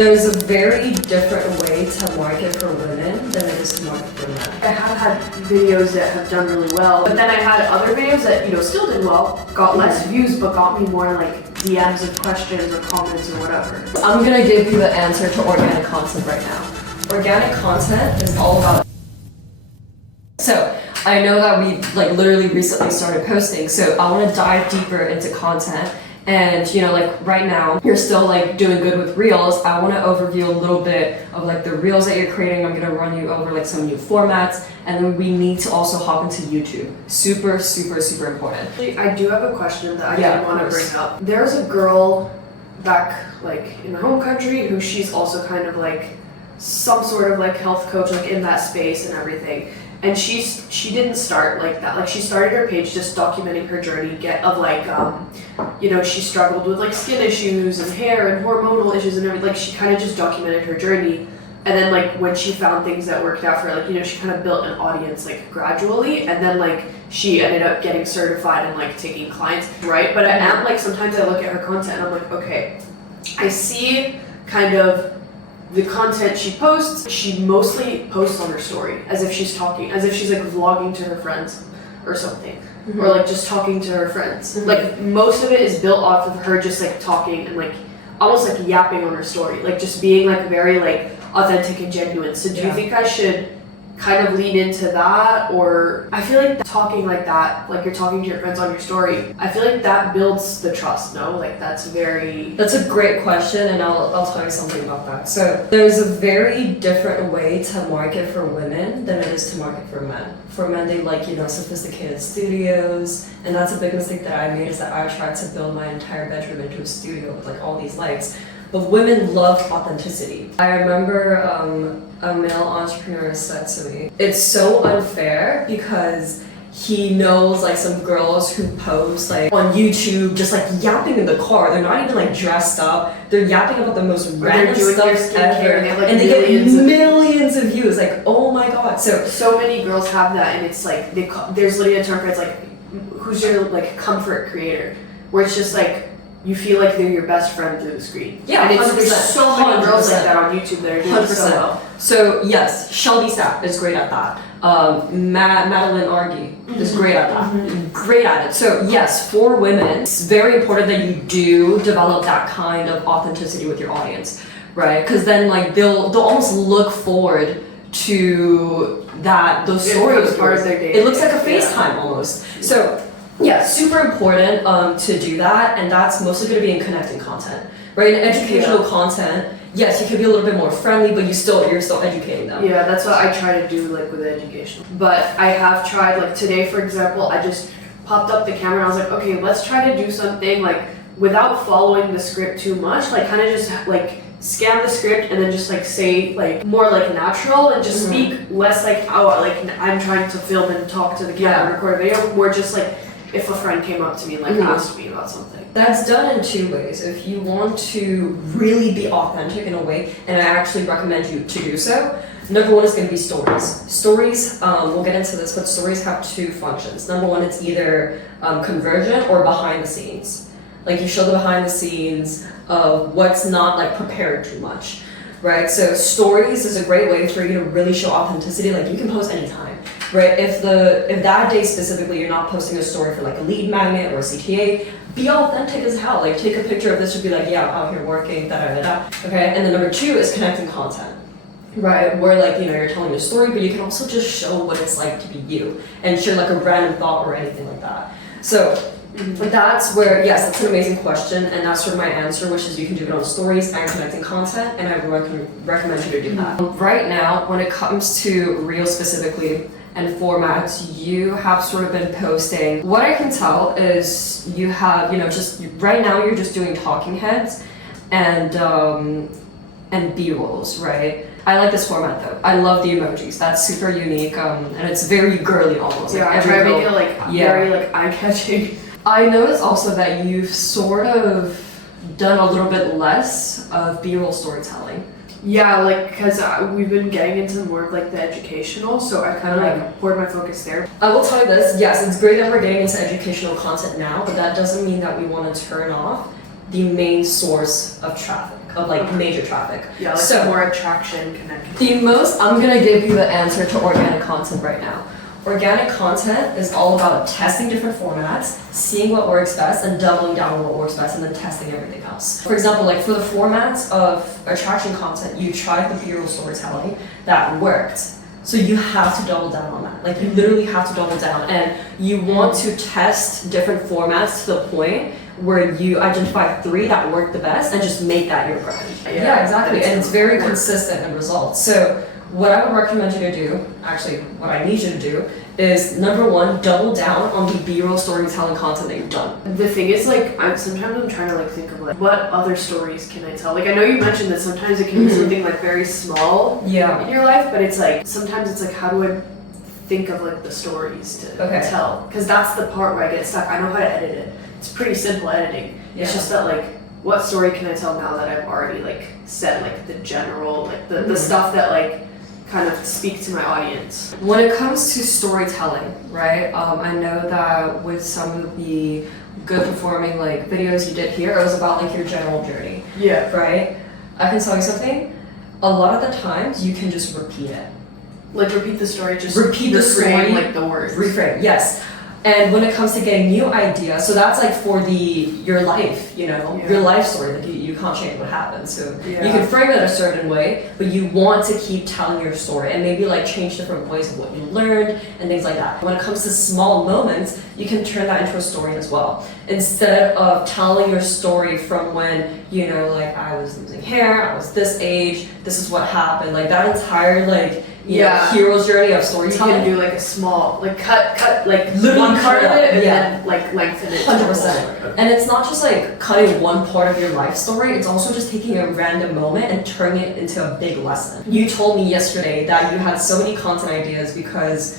There's a very different way to market for women than it is to market for men. I have had videos that have done really well, but then I had other videos that, still did well, got less views, but got me more like DMs of questions or comments or whatever. I'm gonna give you the answer to organic content right now. Organic content is all about. So I know that we literally recently started posting, so I want to dive deeper into content. And right now you're still doing good with reels. I want to overview a little bit of the reels that you're creating. I'm gonna run you over some new formats, and then we need to also hop into YouTube. Super important. Actually, I do have a question that I did want to bring up. There's a girl back in my home country who she's also kind of some sort of health coach in that space and everything. And she didn't start like that. She started her page just documenting her journey she struggled with skin issues and hair and hormonal issues and everything. She kind of just documented her journey. And then when she found things that worked out for her, she kind of built an audience gradually. And then she ended up getting certified and taking clients, right? But I am sometimes I look at her content and I'm okay, I see kind of the content she posts. She mostly posts on her story as if she's talking, as if she's vlogging to her friends or something. Mm-hmm. Or just talking to her friends. Mm-hmm. Most of it is built off of her just talking and almost yapping on her story, just being very authentic and genuine. So do you think I should kind of lean into that? Or I feel talking like that, you're talking to your friends on your story, I feel that builds the trust, no? That's a great question, and I'll tell you something about that. So there's a very different way to market for women than it is to market for men. For men, they sophisticated studios, and that's a big mistake that I made, is that I tried to build my entire bedroom into a studio with all these lights. But women love authenticity. I remember a male entrepreneur said to me, it's so unfair because he knows some girls who post on YouTube just yapping in the car. They're not even dressed up. They're yapping about the most random stuff ever, and they get millions of views. Oh my god! So many girls have that, and it's there's literally a term for it's who's your comfort creator, where it's just you feel they're your best friend through the screen. Yeah, and 100%. There's so many girls like that on YouTube that are doing 100%. so well. So yes, Shelby Sapp is great at that. Madeline Argy is great at that. Mm-hmm. Great at it. So yes, for women, it's very important that you do develop that kind of authenticity with your audience, right? Because then they'll almost look forward to those stories. Part of their day. It looks like a FaceTime almost. So yeah, super important to do that, and that's mostly going to be in connecting content, right? In educational content, yes, you can be a little bit more friendly, but you're still educating them. Yeah, that's what I try to do with education. But I have tried today, for example, I just popped up the camera and I was okay, let's try to do something without following the script too much, kind of just scan the script and then just say more natural and just speak less I'm trying to film and talk to the camera and record a video, more just if a friend came up to me and asked me about something. That's done in two ways. If you want to really be authentic in a way, and I actually recommend you to do so, number one is going to be stories. Stories, we'll get into this, but stories have two functions. Number one, it's either conversion or behind the scenes. You show the behind the scenes of what's not prepared too much, right? So stories is a great way for you to really show authenticity. You can post anytime. Right, if that day specifically you're not posting a story for a lead magnet or a CTA, be authentic as hell. Take a picture of this and be yeah, I'm out here working, da. Okay, and then number two is connecting content. Right, where you're telling a story, but you can also just show what it's like to be you and share a random thought or anything like that. So that's where, yes, that's an amazing question, and that's sort of my answer, which is you can do it on stories and connecting content, and I would recommend you to do that. Right now, when it comes to Reels specifically, and formats, you have sort of been posting. What I can tell is you have, just right now you're just doing talking heads and B-rolls, right? I like this format though. I love the emojis. That's super unique, and it's very girly almost. Yeah, I try to make it very eye-catching. I noticed also that you've sort of done a little bit less of B-roll storytelling. Yeah, because we've been getting into more of the educational, so I kind of poured my focus there. I will tell you this, yes, it's great that we're getting into educational content now, but that doesn't mean that we want to turn off the main source of traffic. of like major traffic. Yeah, like So- more attraction connected. I'm gonna give you the answer to organic content right now. Organic content is all about testing different formats, seeing what works best, and doubling down on what works best, and then testing everything else. For example, like for the formats of attraction content, you tried the B-roll storytelling, that worked. So you have to double down on that. Like you literally have to double down, and you want to test different formats to the point where you identify 3 that work the best and just make that your brand. Yeah, exactly. And it's very consistent in results. So what I would recommend you to do, actually what I need you to do, is number 1, double down on the B-roll storytelling content that you've done. The thing is, like, sometimes I'm trying to like think of like what other stories can I tell. Like, I know you mentioned that sometimes it can be something like very small Yeah. in your life, but it's like sometimes it's like, how do I think of like the stories to Okay. tell? Because that's the part where I get stuck. I know how to edit it. It's pretty simple editing. It's Yeah. just that like, what story can I tell now that I've already like said like the general, like the stuff that like kind of speak to my audience. When it comes to storytelling, right? I know that with some of the good performing like videos you did here, it was about like your general journey, Yeah. right? I can tell you something. A lot of the times you can just repeat it. Like repeat the story, just Repeat the reframe, story, like the words. Reframe, yes. And when it comes to getting new ideas, so that's like for your life, you know, Yeah. your life story. Like you can't change what happened, so Yeah. you can frame it a certain way, but you want to keep telling your story and maybe like change different ways of what you learned and things like that. When it comes to small moments, you can turn that into a story as well. Instead of telling your story from when, you know, like I was losing hair, I was this age, this is what happened, like that entire like you know, Yeah. hero's journey of You storytelling. can do like a small, like cut, like Literally one part of cut it and yeah. then like lengthen it. to 100%. the whole story. And it's not just like cutting one part of your life story, it's also just taking a random moment and turning it into a big lesson. You told me yesterday that you had so many content ideas because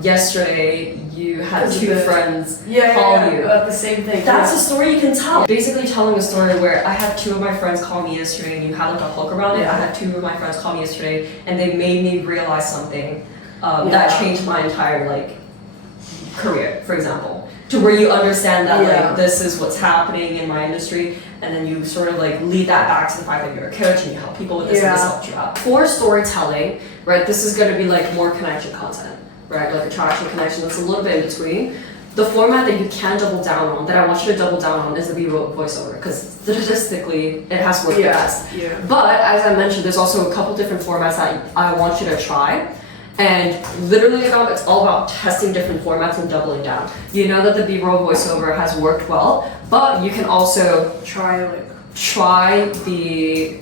yesterday you had Because of 2 the- friends Yeah, call yeah, you. about the same thing. That's yeah. a story you can tell. Basically telling a story where I had 2 of my friends call me yesterday and you had like a hook around it. Yeah. I had 2 of my friends call me yesterday and they made me realize something Yeah. that changed my entire like career, for example. To where you understand that Yeah. like this is what's happening in my industry, and then you sort of like lead that back to the fact that you're a coach and you help people with this and this Yeah. helped you out. For storytelling, right, this is gonna be like more connection content, right? Like attraction connection, that's a little bit in between. The format that you can double down on, that I want you to double down on, is the B-roll voiceover, because statistically it has worked the best. Yeah. But as I mentioned, there's also a couple different formats that I want you to try. And literally it's all about testing different formats and doubling down. You know that the B-roll voiceover has worked well, but you can also Try like. try the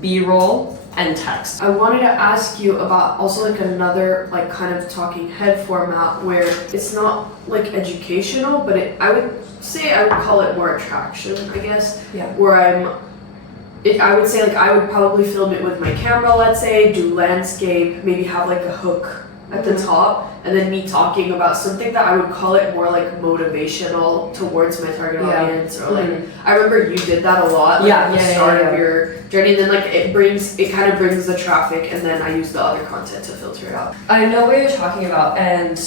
B-roll and text. I wanted to ask you about also like another like kind of talking head format where it's not like educational, but I would say I would call it more attraction, I guess. Yeah. Where I would say like I would probably film it with my camera, let's say, do landscape, maybe have like a hook at the top, and then me talking about something that I would call it more like motivational towards my target Yeah. audience, or like I remember you did that a lot, like Yeah, at the yeah, start yeah, of yeah. your journey, and then like it kind of brings the traffic, and then I use the other content to filter it out. I know what you're talking about, and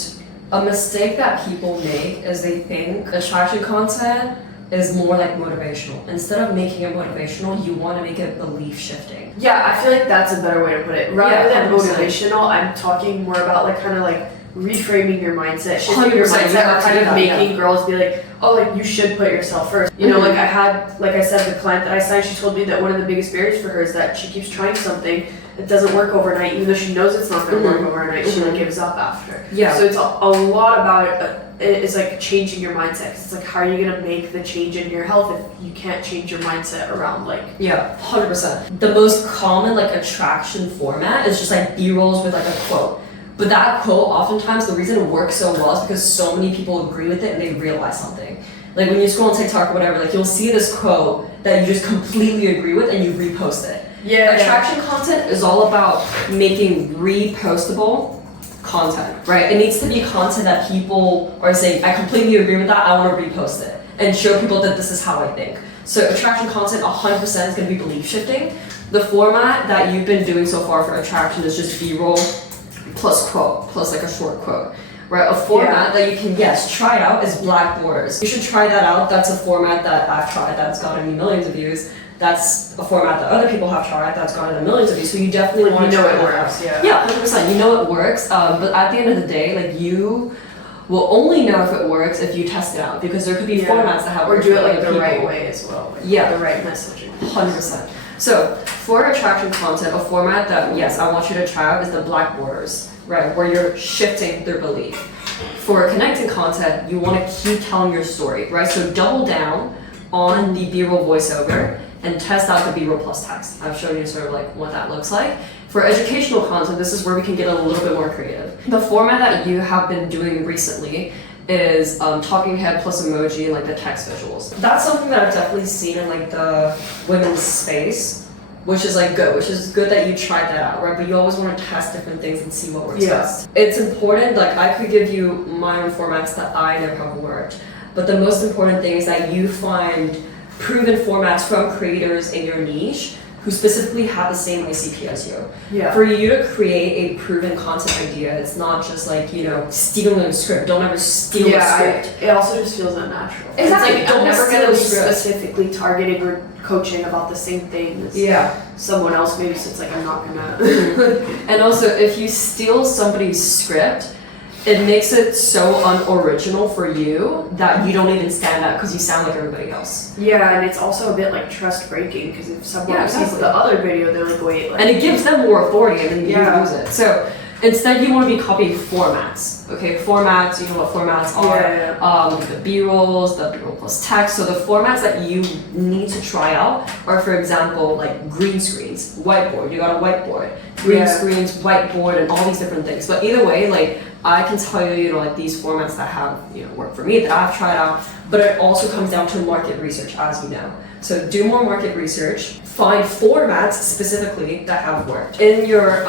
a mistake that people make is they think attraction content is more like motivational. Instead of making it motivational, you want to make it belief shifting. Yeah, I feel like that's a better way to put it. Rather Yeah, than 100%. motivational, I'm talking more about like kind of like reframing your mindset, shifting your 100%, you mindset, have or to kind do of that, making girls be like, oh, like you should put yourself first. You know, Mhm. like I had, like I said, the client that I signed, she told me that one of the biggest barriers for her is that she keeps trying something, it doesn't work overnight, even though she knows it's not going to work overnight. She like gives up after. Yeah. So it's a lot about it. It's like changing your mindset. 'Cause it's like, how are you gonna make the change in your health if you can't change your mindset around like? Yeah, 100%. The most common like attraction format is just like B-rolls with like a quote. But that quote, oftentimes the reason it works so well is because so many people agree with it and they realize something. Like when you scroll on TikTok or whatever, like you'll see this quote that you just completely agree with and you repost it. Yeah. Attraction content is all about making repostable content, right? It needs to be content that people are saying, I completely agree with that, I want to repost it and show people that this is how I think. So attraction content 100% is going to be belief shifting. The format that you've been doing so far for attraction is just B-roll plus quote, plus like a short quote. Right, a format that you can, yes, try out is black borders. You should try that out. That's a format that I've tried that's gotten me millions of views. That's a format that other people have tried that's gotten millions of views. So you definitely Like, want to you know try it that works, out. yeah. Yeah, 100%. You know it works. But at the end of the day, like you will only know if it works if you test it out, because there could be Yeah. formats that have Or worked do for it like other the right people. way as well. Like, Yeah. the right messaging. 100%. So for attraction content, a format that, yes, I want you to try out is the black borders, right? Where you're shifting their belief. For connecting content, you want to keep telling your story, right? So double down on the B-roll voiceover and test out the B-roll plus text. I've shown you sort of like what that looks like. For educational content, this is where we can get a little bit more creative. The format that you have been doing recently is talking head plus emoji, like the text visuals. That's something that I've definitely seen in like the women's space, which is like good, which is good that you tried that out, right? But you always want to test different things and see what works Yeah. best. It's important, like I could give you my own formats that I know have worked, but the most important thing is that you find proven formats from creators in your niche who specifically have the same ICP as you. Yeah. For you to create a proven content idea, it's not just like, you know, stealing a script. Don't ever steal a script. It also just feels unnatural. Exactly. It's like, Don't I'm never steal gonna a be script. specifically targeting or coaching about the same thing as Yeah. someone else maybe, so it's like I'm not gonna. And also, if you steal somebody's script, it makes it so unoriginal for you that you don't even stand out because you sound like everybody else. Yeah, and it's also a bit like trust breaking, because if someone Yeah, sees exactly. the other video, they're like, wait, like. And it gives them more authority and then you Yeah. lose it. So instead, you want to be copying formats. Okay, formats, you know what formats are. The B-rolls, the B-roll plus text. So the formats that you need to try out are, for example, like green screens, whiteboard. You got a whiteboard, green Yeah. screens, whiteboard, and all these different things. But either way, like I can tell you, you know, like these formats that have, you know, worked for me that I've tried out. But it also comes down to market research, as you know. So do more market research. Find formats specifically that have worked. In your,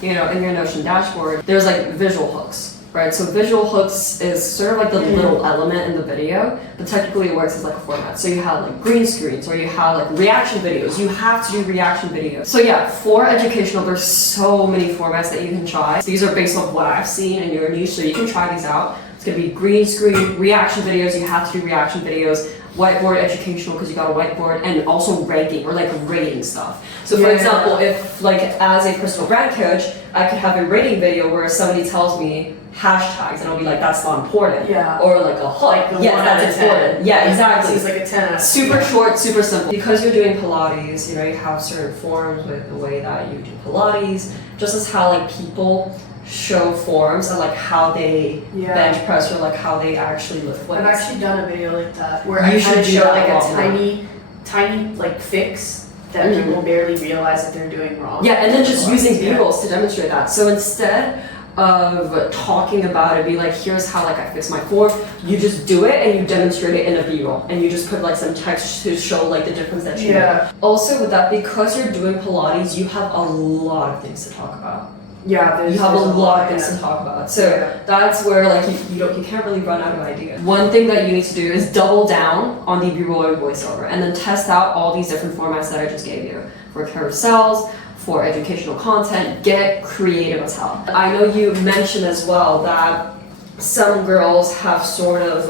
you know, in your Notion dashboard, there's like visual hooks, right? So visual hooks is sort of like the little element in the video, but technically it works as like a format. So you have like green screens, or you have like reaction videos. You have to do reaction videos. So yeah, for educational, there's so many formats that you can try. These are based on what I've seen in your niche, so you can try these out. It's gonna be green screen, reaction videos, you have to do reaction videos, whiteboard educational because you got a whiteboard, and also ranking or like rating stuff. So for Yeah. example, if like as a personal brand coach, I could have a rating video where somebody tells me hashtags and I'll be like, that's not important. Yeah. Or like a hook. Like the Yes, 1 out that's of 10. important. Yeah, exactly. Seems like a 10 out of 10. Super short, super simple. Because you're doing Pilates, you know, you have certain forms with the way that you do Pilates, just as how like people show forms and like how they Yeah. bench press or like how they actually lift weights. I've actually done a video like that where You I should kind of do show that like a a lot more. tiny like fix that Mhm. people barely realize that they're doing wrong. Yeah, and then just using Yeah. B-rolls to demonstrate that. So instead of talking about it, be like, here's how like I fix my form, you just do it and you demonstrate it in a B-roll. And you just put like some text to show like the difference that you make. Yeah. Also with that, because you're doing Pilates, you have a lot of things to talk about. Yeah, there's You have a there's lot of things yeah. to talk about. So Yeah. that's where like you can't really run out of ideas. One thing that you need to do is double down on the B-roll and voiceover and then test out all these different formats that I just gave you. For carousels, for educational content, get creative as hell. I know you mentioned as well that some girls have sort of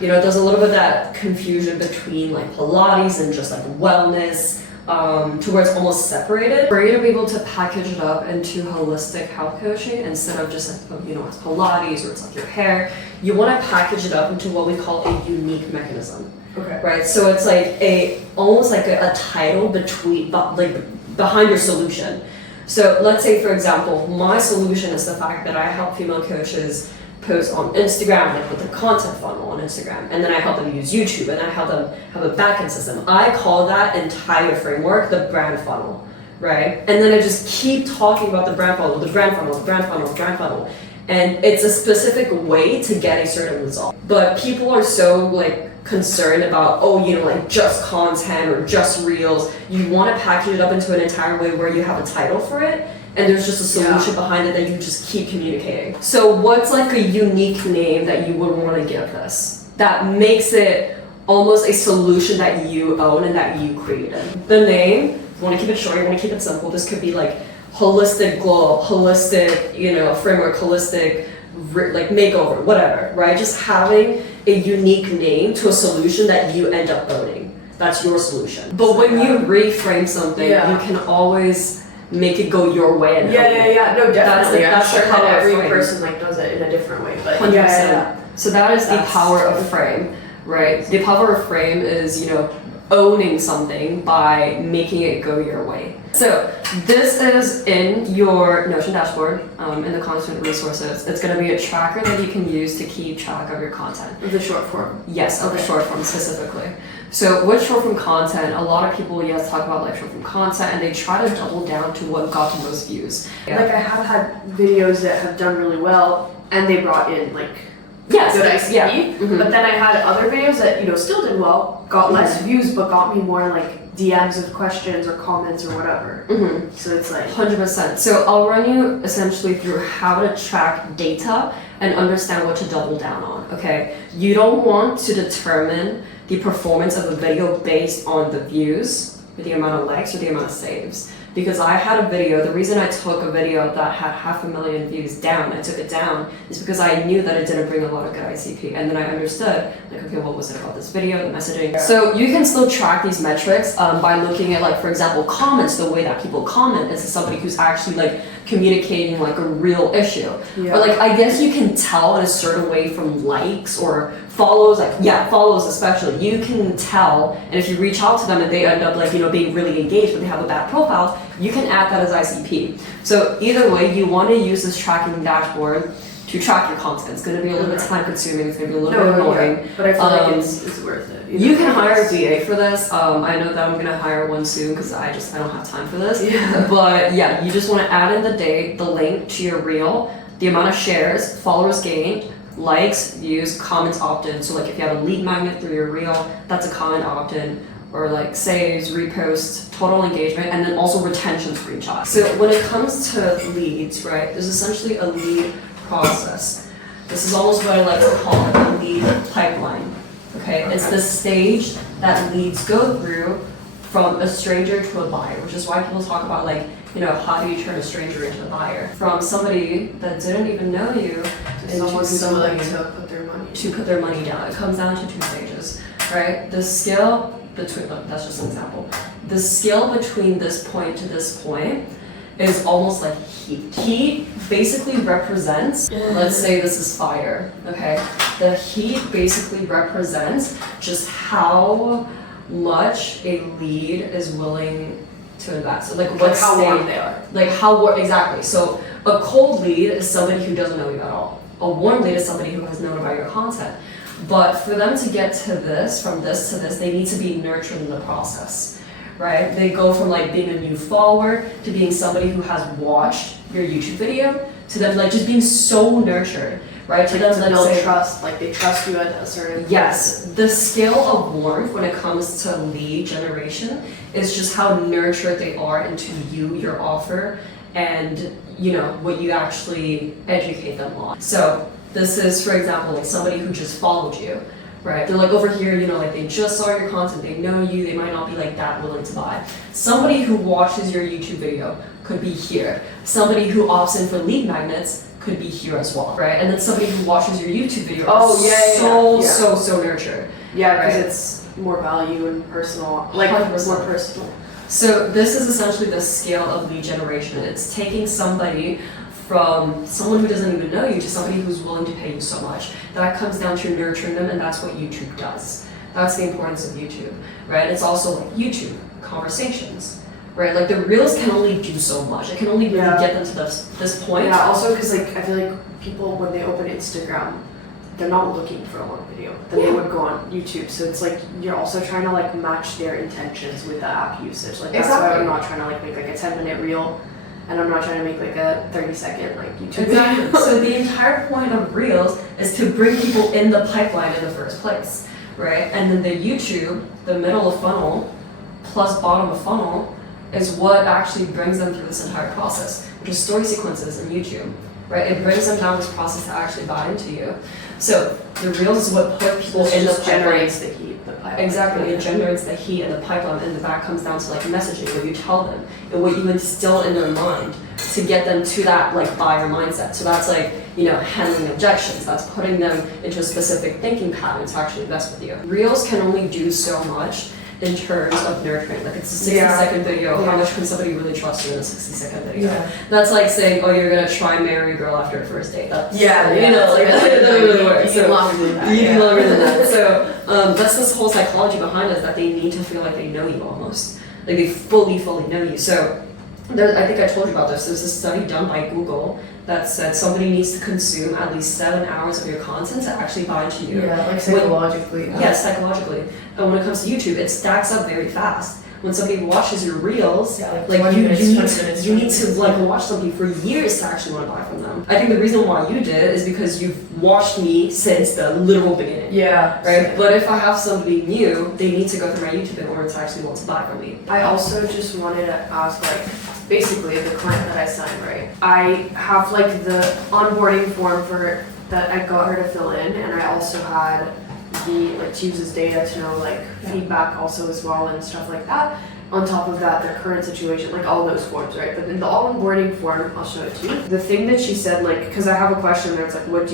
you know, there's a little bit of that confusion between like Pilates and just like wellness, to where it's almost separated. For you to be able to package it up into holistic health coaching instead of just like, you know, it's Pilates or it's like your hair, you want to package it up into what we call a unique mechanism, Okay. right? So it's like almost like a title behind your solution. So let's say, for example, my solution is the fact that I help female coaches post on Instagram, like with the content funnel on Instagram, and then I help them use YouTube, and I help them have a backend system. I call that entire framework the brand funnel, right? And then I just keep talking about the brand funnel, the brand funnel, the brand funnel, the brand funnel, and it's a specific way to get a certain result. But people are so like concerned about, oh, you know, like just content or just reels. You want to package it up into an entire way where you have a title for it, and there's just a solution behind it that you just keep communicating. So what's like a unique name that you would want to give this that makes it almost a solution that you own and that you created? The name, you want to keep it short, you want to keep it simple. This could be like holistic glow, holistic, you know, framework, holistic like makeover, whatever, right? Just having a unique name to a solution that you end up owning. That's your solution. But when you reframe something, Yeah. you can always make it go your way. And Yeah. No, definitely. That's I'm the sure power that of every frame. person like does it in a different way. But 100%. yeah. So that is the That's power of true. frame, right? The power of frame is, owning something by making it go your way. So this is in your Notion dashboard, in the content resources. It's going to be a tracker that you can use to keep track of your content. The short form. Yes, of the Okay. short form specifically. So with short form content, a lot of people talk about like short form content, and they try to double down to what got the most views. Like I have had videos that have done really well, and they brought in like Yes, good ICP. yeah. Mhm. But then I had other videos that still did well, got less views, but got me more like DMs of questions or comments or whatever. Mhm. So it's like 100%. So I'll run you essentially through how to track data and understand what to double down on, okay? You don't want to determine the performance of a video based on the views, or the amount of likes, or the amount of saves. Because I had a video, the reason I took a video that had 500,000 views down, I took it down, is because I knew that it didn't bring a lot of good ICP. And then I understood, like, okay, what was it about this video, the messaging? So you can still track these metrics by looking at, like, for example, comments, the way that people comment is somebody who's actually, like, communicating, like, a real issue. Yeah. Or, like, I guess you can tell in a certain way from likes or follows, follows especially. You can tell, and if you reach out to them and they end up, like, being really engaged, but they have a bad profile, you can add that as ICP. So either way, you want to use this tracking dashboard to track your content. It's going to be a little bit time consuming, it's going to be a little bit annoying. But I feel like it's worth it. You can hire a VA for this. I know that I'm going to hire one soon because I don't have time for this. Yeah. But yeah, you just want to add in the date, the link to your reel, the amount of shares, followers gained, likes, views, comments opt-in. So like if you have a lead magnet through your reel, that's a comment opt-in. Or like saves, reposts, total engagement, and then also retention screenshots. So when it comes to leads, right, there's essentially a lead process. This is almost what I like to call it, a lead pipeline. Okay, it's the stage that leads go through from a stranger to a buyer, which is why people talk about like, how do you turn a stranger into a buyer? From somebody that didn't even know you Someone who's willing somebody to put their money. to put their money down. It comes down to two stages, right? The scale between, that's just an example. The scale between this point to this point is almost like heat. Heat basically represents, let's say this is fire, okay? The heat basically represents just how much a lead is willing to invest. So like what How state, warm they are. like exactly. So a cold lead is somebody who doesn't know you at all. A warm lead is somebody who has known about your content. But for them to get to this, from this to this, they need to be nurtured in the process, right? They go from like being a new follower to being somebody who has watched your YouTube video to them like just being so nurtured, right? To them, To let's build say, trust, like they trust you at a certain yes, the scale of warmth when it comes to lead generation is just how nurtured they are into you, your offer, and what you actually educate them on. So this is, for example, like somebody who just followed you, right? They're like over here, like they just saw your content, they know you, they might not be like that willing to buy. Somebody who watches your YouTube video could be here. Somebody who opts in for lead magnets could be here as well, right? And then somebody who watches your YouTube video so nurtured. Yeah, because Right. it's more value and personal, like 100%. more personal. So this is essentially the scale of lead generation. It's taking somebody from someone who doesn't even know you to somebody who's willing to pay you so much. That comes down to nurturing them, and that's what YouTube does. That's the importance of YouTube, right? It's also like YouTube conversations, right? Like the reels can only do so much. It can only really get them to this point. Yeah, also because like I feel like people when they open Instagram, they're not looking for a long video. Then they would go on YouTube. So it's like you're also trying to like match their intentions with the app usage. Like that's why I'm not trying to like make like a 10-minute reel. And I'm not trying to make like a 30-second like YouTube Exactly. video. So the entire point of Reels is to bring people in the pipeline in the first place, right? And then the YouTube, the middle of funnel plus bottom of funnel, is what actually brings them through this entire process, which is story sequences in YouTube, right? It brings them down this process to actually buy into you. So the Reels is what put people in the just pipeline. generates the heat, the pipeline. Exactly, it generates the heat in the pipeline, and that comes down to like messaging, what you tell them, and what you instill in their mind to get them to that like buyer mindset. So that's like, handling objections, that's putting them into a specific thinking pattern to actually invest with you. Reels can only do so much, in terms of nurturing. Like it's a 60 Yeah. second video. Yeah. How much can somebody really trust you in a 60-second video? Yeah. That's like saying, oh, you're gonna try and marry a girl after a first date. That's, Yeah, you know, like that doesn't really work. You So, need longer than that. you need yeah. longer than that. So that's this whole psychology behind it, that they need to feel like they know you almost. Like they fully know you. So I think I told you about this. There's a study done by Google that said somebody needs to consume at least 7 hours of your content to actually buy into you. Yeah, like psychologically. Yes, psychologically. And when it comes to YouTube, it stacks up very fast. When somebody watches your reels, Yeah, like like 20 you minutes, need 20 to minutes, you 20 need to minutes, like yeah. watch something for years to actually want to buy from them. I think the reason why you did is because you've watched me since the literal beginning. Yeah. Right? But if I have somebody new, they need to go through my YouTube in order to actually want to buy from me. I also just wanted to ask, like, basically the client that I signed, right? I have like the onboarding form for her that I got her to fill in, and I also had the like to use this data to know like feedback also as well and stuff like that. On top of that, their current situation, like all those forms, right? But in the onboarding form, I'll show it to you. The thing that she said, like, because I have a question there, it's like, what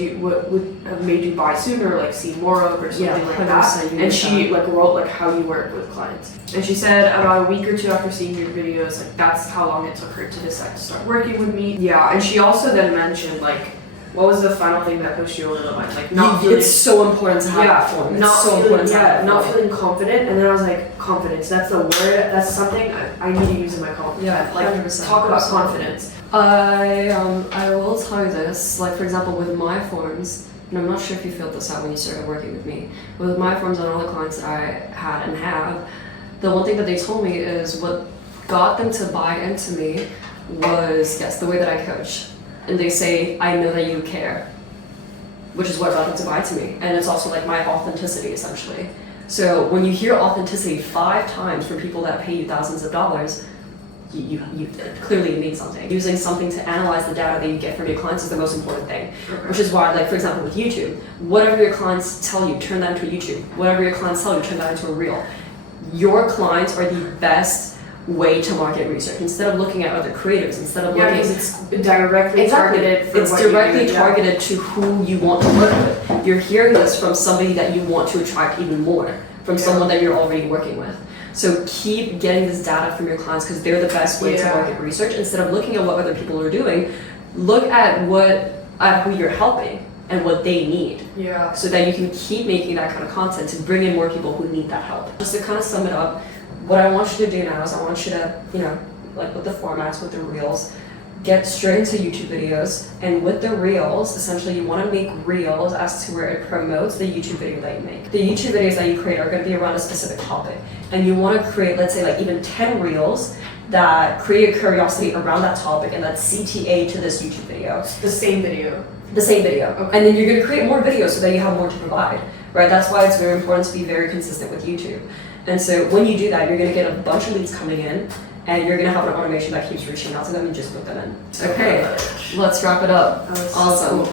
would have made you buy sooner, like, see more of, or something like that? 100% you And need she like wrote like how you work with clients. And she said about a week or two after seeing your videos, like that's how long it took her to decide to start working with me. Yeah, and she also then mentioned like, what was the final thing that pushed you over the line? Like not feeling. It's so important to have that form. It's Not so feeling, important to have yeah, that not form. feeling confident, and then I was like, confidence. That's the word. That's something I need to use in my confidence. Yeah, like 100%. talk about confidence. I will tell you this, like for example with my forms, and I'm not sure if you filled this out when you started working with me, but with my forms and all the clients that I had and have, the one thing that they told me is what got them to buy into me was, yes, the way that I coach. And they say, I know that you care, which is what got them to buy to me. And it's also like my authenticity essentially. So when you hear authenticity 5 times from people that pay you thousands of dollars, you clearly it means something. Using something to analyze the data that you get from your clients is the most important thing. Which is why, like for example with YouTube, whatever your clients tell you, turn that into a YouTube. Whatever your clients tell you, turn that into a reel. Your clients are the best way to market research. Instead of looking at other creators, instead of looking, because it's directly targeted for it's what you directly do, yeah. targeted to who you want to work with. You're hearing this from somebody that you want to attract even more, from Yeah. someone that you're already working with. So keep getting this data from your clients because they're the best way to Yeah. market research. Instead of looking at what other people are doing, look at who you're helping and what they need, Yeah. so that you can keep making that kind of content to bring in more people who need that help. Just to kind of sum it up, what I want you to do now is I want you to, like with the formats, with the reels, get straight into YouTube videos. And with the reels, essentially you want to make reels as to where it promotes the YouTube video that you make. The YouTube videos that you create are going to be around a specific topic. And you want to create, let's say like even 10 reels that create a curiosity around that topic and that's CTA to this YouTube video. The same video. The same video. Okay. And then you're going to create more videos so that you have more to provide, right? That's why it's very important to be very consistent with YouTube. And so when you do that, you're going to get a bunch of leads coming in, and you're going to have an automation that keeps reaching out to them and just put them in. Okay, let's wrap it up. That was so Awesome. cool.